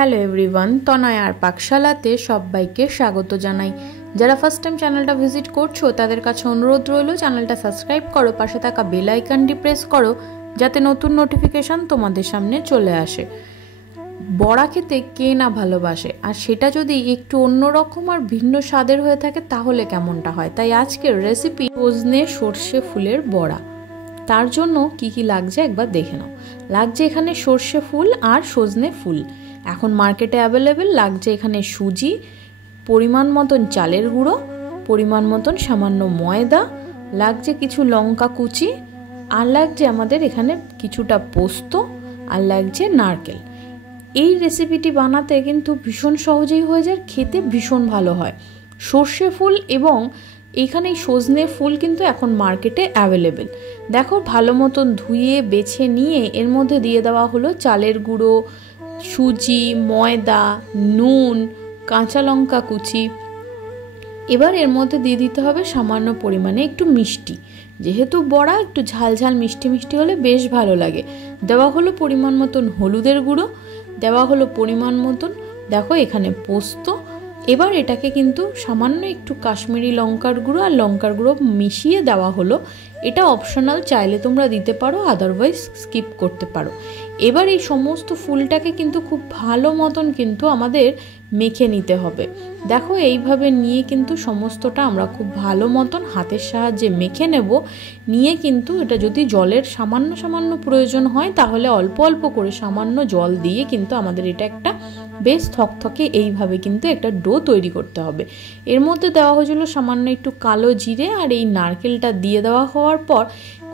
Hello everyone, তনয়ার পাকশালাতে সবাইকে স্বাগত জানাই। যারা ফার্স্ট টাইম চ্যানেলটা ভিজিট করছো তাদের কাছে অনুরোধ রইল চ্যানেলটা সাবস্ক্রাইব করো, পাশে থাকা বেল আইকনটি প্রেস করো যাতে নতুন নোটিফিকেশান তোমাদের সামনে চলে আসে। বড়া খেতে কে না ভালোবাসে, আর সেটা যদি একটু অন্যরকম আর ভিন্ন স্বাদের হয়ে থাকে তাহলে কেমনটা হয়। তাই আজকের রেসিপি সজনে সর্ষে ফুলের বড়া। তার জন্য কি কি লাগছে একবার দেখে নাও। লাগছে এখানে সর্ষে ফুল আর সজনে ফুল, এখন মার্কেটে অ্যাভেলেবেল। লাগছে এখানে সুজি, পরিমাণ মতন চালের গুঁড়ো, পরিমাণ মতন সামান্য ময়দা, লাগছে কিছু লঙ্কা কুচি, আর লাগছে আমাদের এখানে কিছুটা পোস্ত, আর লাগছে নারকেল। এই রেসিপিটি বানাতে কিন্তু ভীষণ সহজেই হয়ে যায়, খেতে ভীষণ ভালো হয়। সর্ষে ফুল এবং এইখানে সজনে ফুল কিন্তু এখন মার্কেটে অ্যাভেলেবেল। দেখো ভালো মতন ধুয়ে বেছে নিয়ে এর মধ্যে দিয়ে দেওয়া হলো চালের গুঁড়ো, সুজি, ময়দা, নুন, কাঁচা লঙ্কা কুচি। এবার এর মধ্যে দিয়ে দিতে হবে সামান্য পরিমাণে একটু মিষ্টি, যেহেতু বড়া একটু ঝাল ঝাল মিষ্টি মিষ্টি হলে বেশ ভালো লাগে। দেওয়া হলো পরিমাণ মতন হলুদের গুঁড়ো, দেওয়া হলো পরিমাণ মতন দেখো এখানে পোস্ত। এবার এটাকে কিন্তু সামান্য একটু কাশ্মীরি লঙ্কার গুঁড়ো আর লঙ্কার গুঁড়ো মিশিয়ে দেওয়া হলো। এটা অপশনাল, চাইলে তোমরা দিতে পারো, আদারওয়াইজ স্কিপ করতে পারো। এবার এই সমস্ত ফুলটাকে কিন্তু খুব ভালো মতন কিন্তু আমাদের মেখে নিতে হবে। দেখো এইভাবে নিয়ে কিন্তু সমস্তটা আমরা খুব ভালো মতন হাতের সাহায্যে মেখে নেব। নিয়ে কিন্তু এটা যদি জলের সামান্য সামান্য প্রয়োজন হয় তাহলে অল্প অল্প করে সামান্য জল দিয়ে কিন্তু আমাদের এটা একটা বেশ থকথকে এইভাবে কিন্তু একটা ডো তৈরি করতে হবে। এর মধ্যে দেওয়া হয়েছিল সামান্য একটু কালো জিরে, আর এই নারকেলটা দিয়ে দেওয়া হওয়ার পর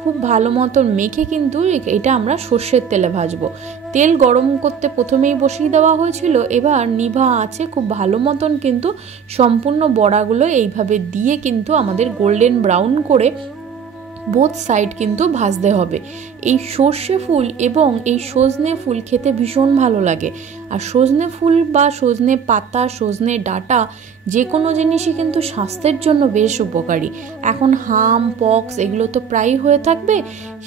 খুব ভালো মতন মেখে কিন্তু এটা আমরা সর্ষের তেলে ভাজবো। তেল গরম করতে প্রথমেই বসিয়ে দেওয়া হয়েছিল, এবার নিভা আছে খুব ভালো মতন কিন্তু সম্পূর্ণ বড়াগুলো এইভাবে দিয়ে কিন্তু আমাদের গোল্ডেন ব্রাউন করে বোথ সাইড কিন্তু ভাজতে হবে। এই সর্ষে ফুল এবং এই সজনে ফুল খেতে ভীষণ ভালো লাগে। আর সজনে ফুল বা সজনে পাতা, সজনে ডাঁটা যে কোনো জিনিসই কিন্তু স্বাস্থ্যের জন্য বেশ উপকারী। এখন হাম পক্স এগুলো তো প্রায়ই হয়ে থাকবে,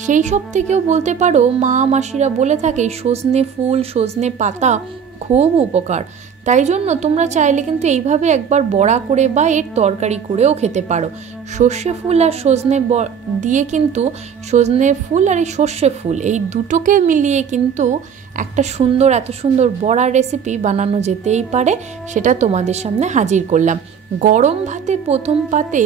সেই সব থেকেও বলতে পারো মা মাসিরা বলে থাকে সজনে ফুল সজনে পাতা খুব উপকার। তাই জন্য তোমরা চাইলে কিন্তু এইভাবে একবার বড়া করে বা এর তরকারি করেও খেতে পারো। সর্ষে ফুল আর সজনে দিয়ে কিন্তু সজনে ফুল আর এই সর্ষে ফুল এই দুটোকে মিলিয়ে কিন্তু একটা সুন্দর এত সুন্দর বড়ার রেসিপি বানানো যেতেই পারে, সেটা তোমাদের সামনে হাজির করলাম। গরম ভাতে প্রথম পাতে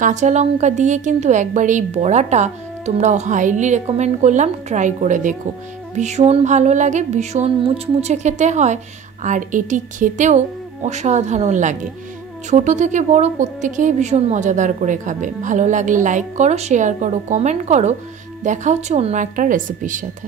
কাঁচা লঙ্কা দিয়ে কিন্তু একবার এই বড়াটা তোমরা হাইলি রেকমেন্ড করলাম, ট্রাই করে দেখো। ভীষণ ভালো লাগে, ভীষণ মুচমুচে খেতে হয়, আর এটি খেতেও অসাধারণ লাগে। ছোট থেকে বড় প্রত্যেকেই ভীষণ মজাদার করে খাবে। ভালো লাগলে লাইক করো, শেয়ার করো, কমেন্ট করো। দেখা হচ্ছে অন্য একটা রেসিপির সাথে।